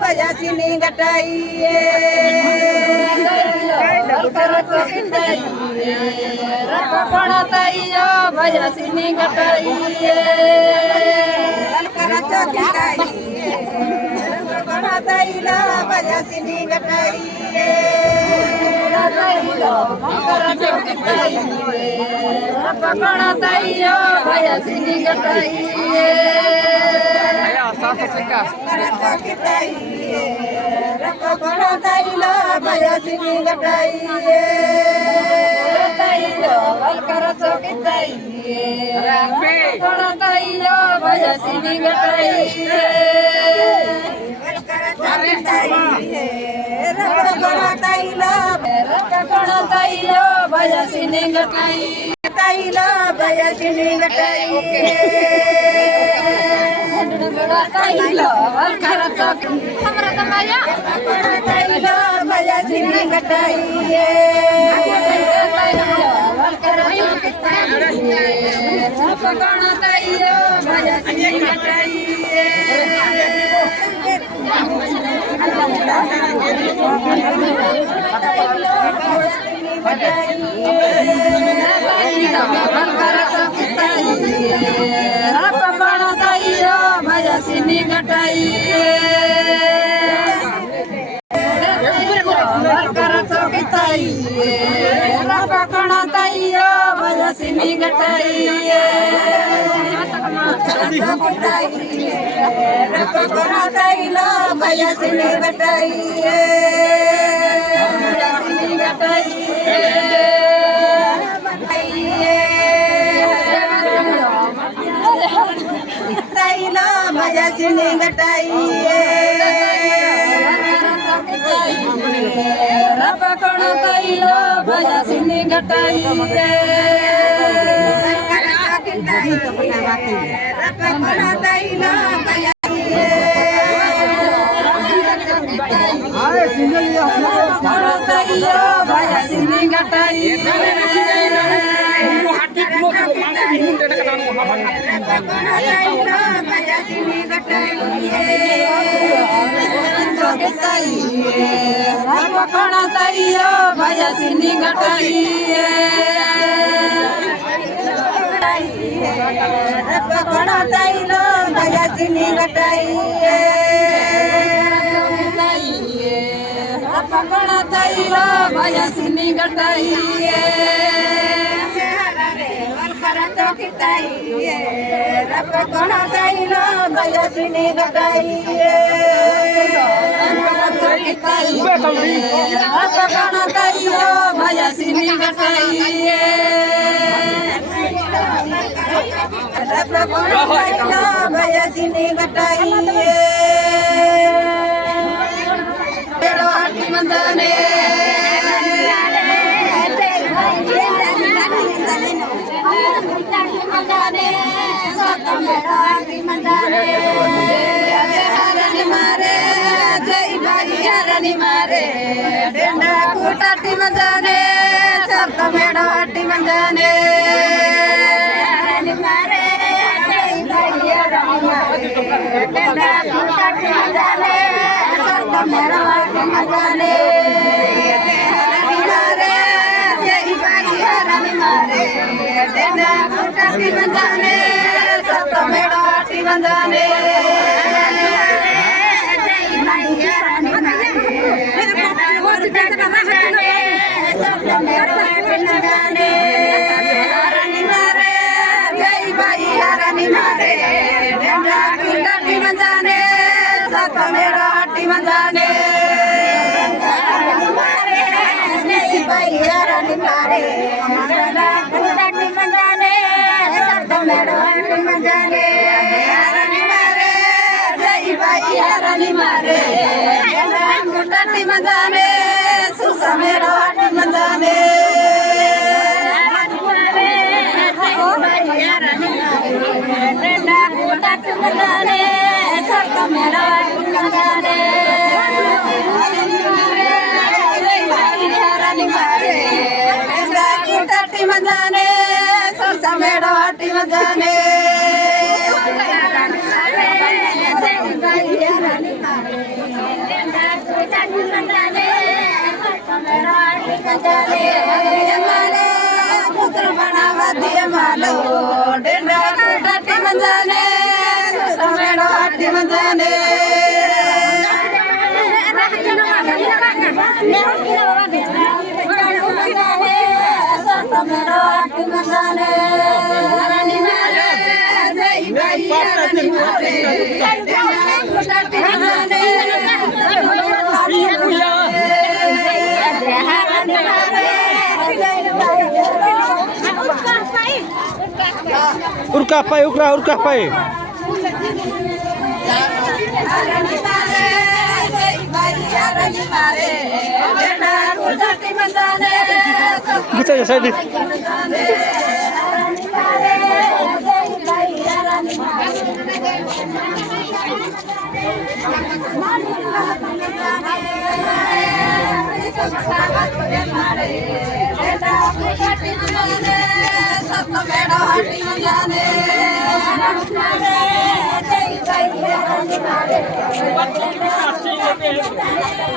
भजसिनी गटाइए भजसिनी गटाइए भजसिनी गटाइए भजसिनी गटाइए भजसिनी गटाइए भजसिनी गटाइए भजसिनी भजसिनी गटाइए भजसिनी गटाइए भजसिनी गटाइए भजसिनी गटाइए भजसिनी गटाइए भजसिनी गटाइए भजसिनी गटाइए भजसिनी गटाइए भजसिनी गटाइए भजसिनी गटाइए भजसिनी गटाइए भजसिनी गटाइए मंदाने मारे जय भाई हरनी मारे डेंडा कुटाटी मंदाने सर्त मेड़ाटी मंदाने मारे जय भाई हरनी मारे डेंडा कुटाटी मंदाने सर्त मेड़ाटी मंदाने मारे जय भाई हरनी मारे डेंडा कुटाटी मंदाने सर्त मेड़ाटी मंदाने मंदाने सुसमेरा मंदाने मंदाने सुसमेरा मंदाने અમારે પુત્ર બનાવવા દે માલો ડેડા કુટાટી મંજાને સમેડો હાટી મંજાને સમેડો હાટી મંજાને રાની મારે જય ભાઈ રાની મારે ડેડા કુટાટી મંજાને Urkapai, urkapai. Bisa ya saya di. Hati